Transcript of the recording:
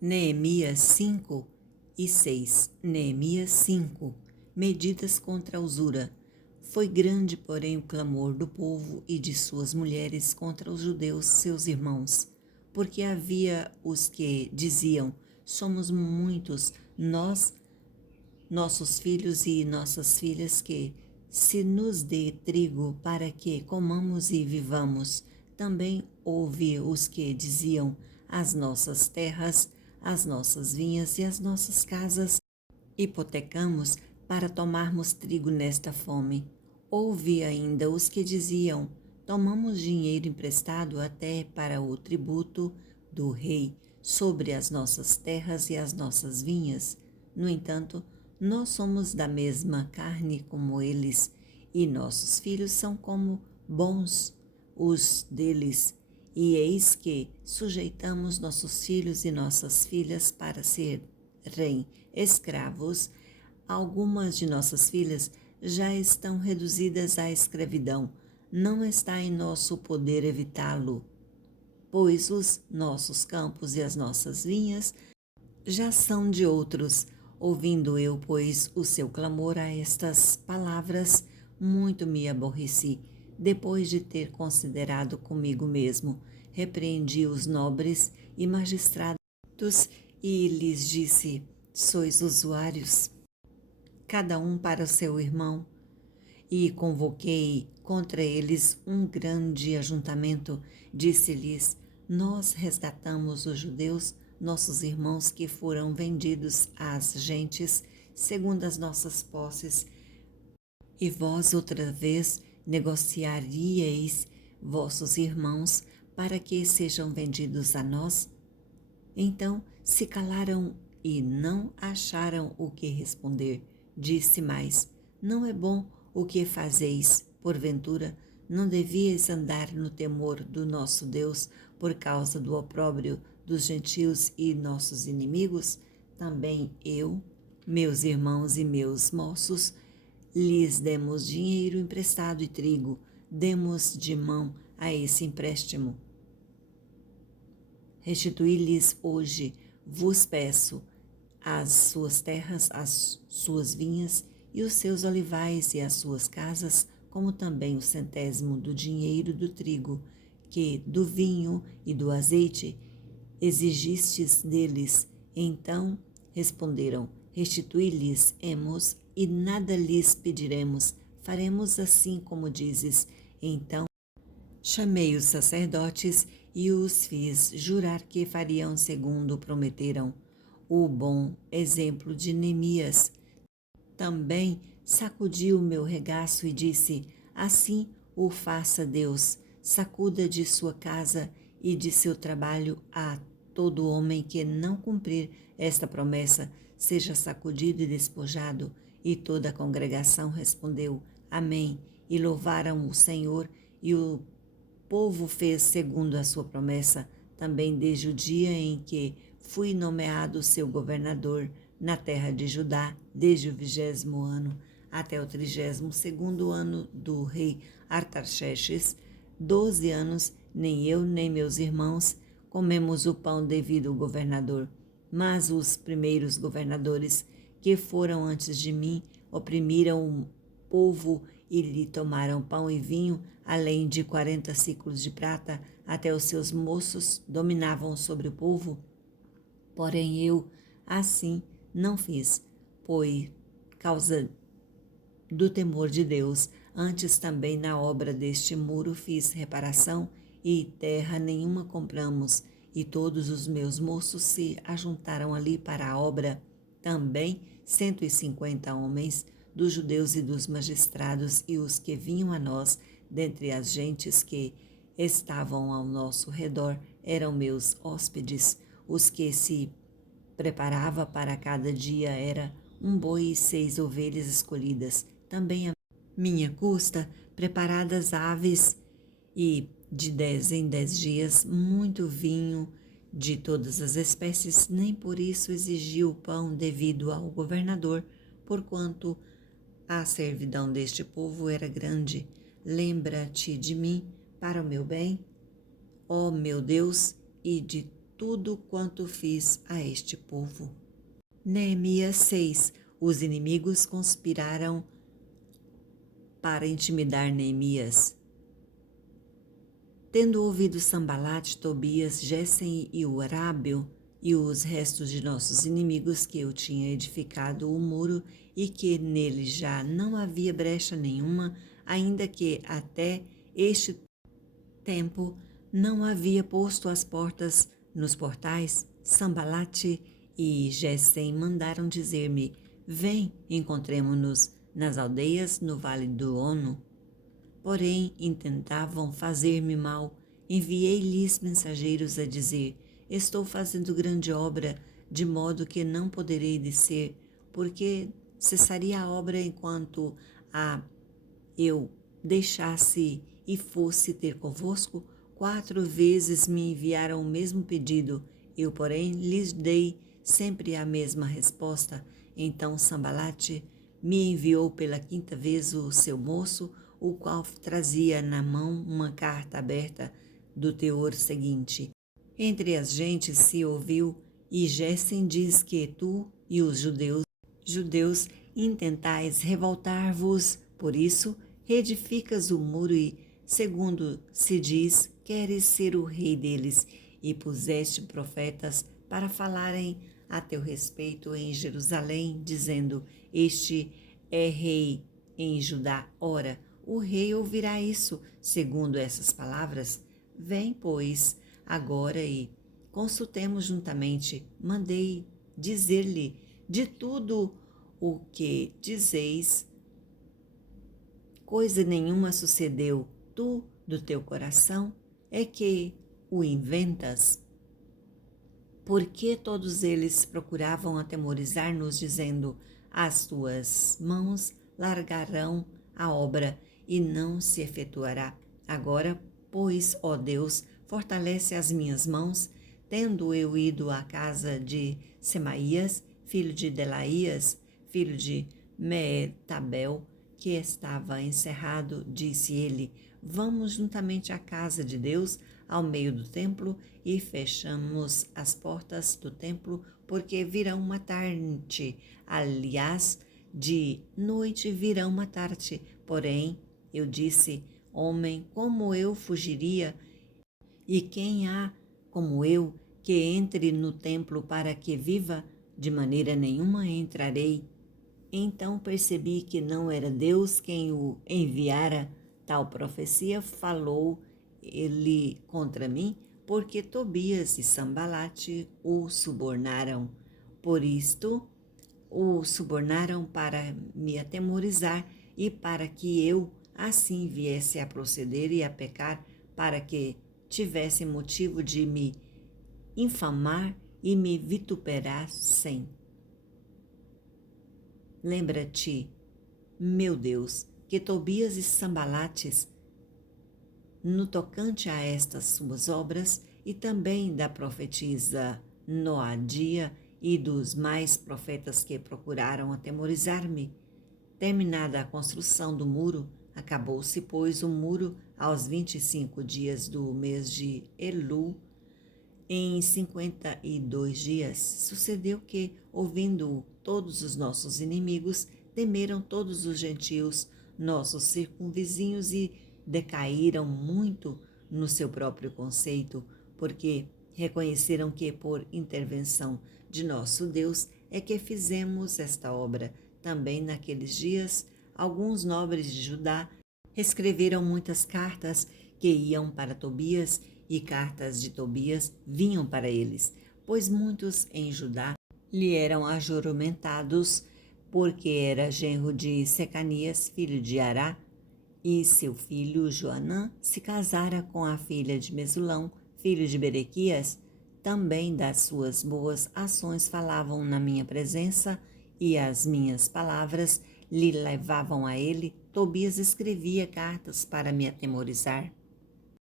Neemias 5 e 6. Neemias 5. Medidas contra a usura. Foi grande, porém, o clamor do povo e de suas mulheres contra os judeus, seus irmãos, porque havia os que diziam: somos muitos, nossos filhos e nossas filhas, que se nos dê trigo para que comamos e vivamos. Também houve os que diziam: as nossas terras, as nossas vinhas e as nossas casas hipotecamos para tomarmos trigo nesta fome. Houve ainda os que diziam: tomamos dinheiro emprestado até para o tributo do rei sobre as nossas terras e as nossas vinhas. No entanto, nós somos da mesma carne como eles, e nossos filhos são como bons os deles. E eis que sujeitamos nossos filhos e nossas filhas para serem escravos. Algumas de nossas filhas já estão reduzidas à escravidão. Não está em nosso poder evitá-lo, pois os nossos campos e as nossas vinhas já são de outros. Ouvindo eu, pois, o seu clamor a estas palavras, muito me aborreci. Depois de ter considerado comigo mesmo, repreendi os nobres e magistrados e lhes disse: sois usuários, cada um para o seu irmão. E convoquei contra eles um grande ajuntamento. Disse-lhes: nós resgatamos os judeus, nossos irmãos que foram vendidos às gentes, segundo as nossas posses, e vós outra vez negociaríeis vossos irmãos para que sejam vendidos a nós? Então se calaram e não acharam o que responder. Disse mais: não é bom o que fazeis. Porventura, não devíeis andar no temor do nosso Deus por causa do opróbrio dos gentios e nossos inimigos? Também eu, meus irmãos e meus moços, lhes demos dinheiro emprestado e trigo, demos de mão a esse empréstimo. Restituí-lhes hoje, vos peço, as suas terras, as suas vinhas e os seus olivais e as suas casas, como também o centésimo do dinheiro do trigo, que do vinho e do azeite exigistes deles. Então responderam: restituí-lhes-emos e nada lhes pediremos. Faremos assim como dizes. Então chamei os sacerdotes e os fiz jurar que fariam segundo prometeram. O bom exemplo de Neemias também sacudi o meu regaço e disse: assim o faça Deus, sacuda de sua casa e de seu trabalho a todo homem que não cumprir esta promessa, seja sacudido e despojado. E toda a congregação respondeu: amém. E louvaram o Senhor, e o povo fez segundo a sua promessa, também desde o dia em que fui nomeado seu governador na terra de Judá, desde o 20º ano até o 32º ano do rei Artaxerxes, 12 anos, nem eu nem meus irmãos comemos o pão devido ao governador. Mas os primeiros governadores que foram antes de mim oprimiram o povo e lhe tomaram pão e vinho, além de 40 ciclos de prata, até os seus moços dominavam sobre o povo. Porém eu assim não fiz, pois causa do temor de Deus. Antes também na obra deste muro fiz reparação, e terra nenhuma compramos, e todos os meus moços se ajuntaram ali para a obra. Também 150 homens, dos judeus e dos magistrados, e os que vinham a nós, dentre as gentes que estavam ao nosso redor, eram meus hóspedes. Os que se preparava para cada dia era um boi e 6 ovelhas escolhidas. Também a minha custa, preparadas aves, e de 10 em 10 dias, muito vinho de todas as espécies. Nem por isso exigi o pão devido ao governador, porquanto a servidão deste povo era grande. Lembra-te de mim para o meu bem, ó meu Deus, e de tudo quanto fiz a este povo. Neemias 6. Os inimigos conspiraram para intimidar Neemias. Tendo ouvido Sambalate, Tobias, Gessem e o Arábio e os restos de nossos inimigos que eu tinha edificado o muro e que nele já não havia brecha nenhuma, ainda que até este tempo não havia posto as portas nos portais, Sambalate e Gessem mandaram dizer-me: vem, encontremo-nos nas aldeias no vale do Ono. Porém, intentavam fazer-me mal. Enviei-lhes mensageiros a dizer: estou fazendo grande obra, de modo que não poderei descer, porque cessaria a obra enquanto eu deixasse e fosse ter convosco. 4 vezes me enviaram o mesmo pedido. Eu, porém, lhes dei sempre a mesma resposta. Então Sambalate me enviou pela 5ª vez o seu moço, o qual trazia na mão uma carta aberta do teor seguinte: entre as gentes se ouviu, e Gessem diz que tu e os judeus intentais revoltar-vos, por isso reedificas o muro e, segundo se diz, queres ser o rei deles, e puseste profetas para falarem a teu respeito em Jerusalém, dizendo: este é rei em Judá. Ora, o rei ouvirá isso, segundo essas palavras. Vem, pois, agora e consultemos juntamente. Mandei dizer-lhe de tudo o que dizeis. Coisa nenhuma sucedeu. Tu, do teu coração, é que o inventas. Porque todos eles procuravam atemorizar-nos, dizendo: as tuas mãos largarão a obra e não se efetuará. Agora, pois, ó Deus, fortalece as minhas mãos, tendo eu ido à casa de Semaías, filho de Delaías, filho de Meetabel, que estava encerrado, disse ele: vamos juntamente à casa de Deus, ao meio do templo, e fechamos as portas do templo, porque virão matar-te. Aliás, de noite virão matar-te. Porém, eu disse: homem, como eu fugiria? E quem há como eu que entre no templo para que viva? De maneira nenhuma entrarei. Então percebi que não era Deus quem o enviara. Tal profecia falou ele contra mim, porque Tobias e Sambalate o subornaram. Por isto, o subornaram para me atemorizar e para que eu assim viesse a proceder e a pecar, para que tivesse motivo de me infamar e me vituperassem. Lembra-te, meu Deus, que Tobias e Sambalates, no tocante a estas suas obras, e também da profetisa Noadia e dos mais profetas que procuraram atemorizar-me. Terminada a construção do muro, acabou-se, pois, o muro aos 25 dias do mês de Elul. Em 52 dias, sucedeu que, ouvindo todos os nossos inimigos, temeram todos os gentios, nossos circunvizinhos, e decaíram muito no seu próprio conceito, porque reconheceram que, por intervenção de nosso Deus, é que fizemos esta obra. Também naqueles dias, alguns nobres de Judá escreveram muitas cartas que iam para Tobias, e cartas de Tobias vinham para eles, pois muitos em Judá lhe eram ajurumentados, porque era genro de Secanias, filho de Ará, e seu filho Joanã se casara com a filha de Mesulão, filho de Berequias. Também das suas boas ações falavam na minha presença, e as minhas palavras lhe levavam a ele. Tobias escrevia cartas para me atemorizar.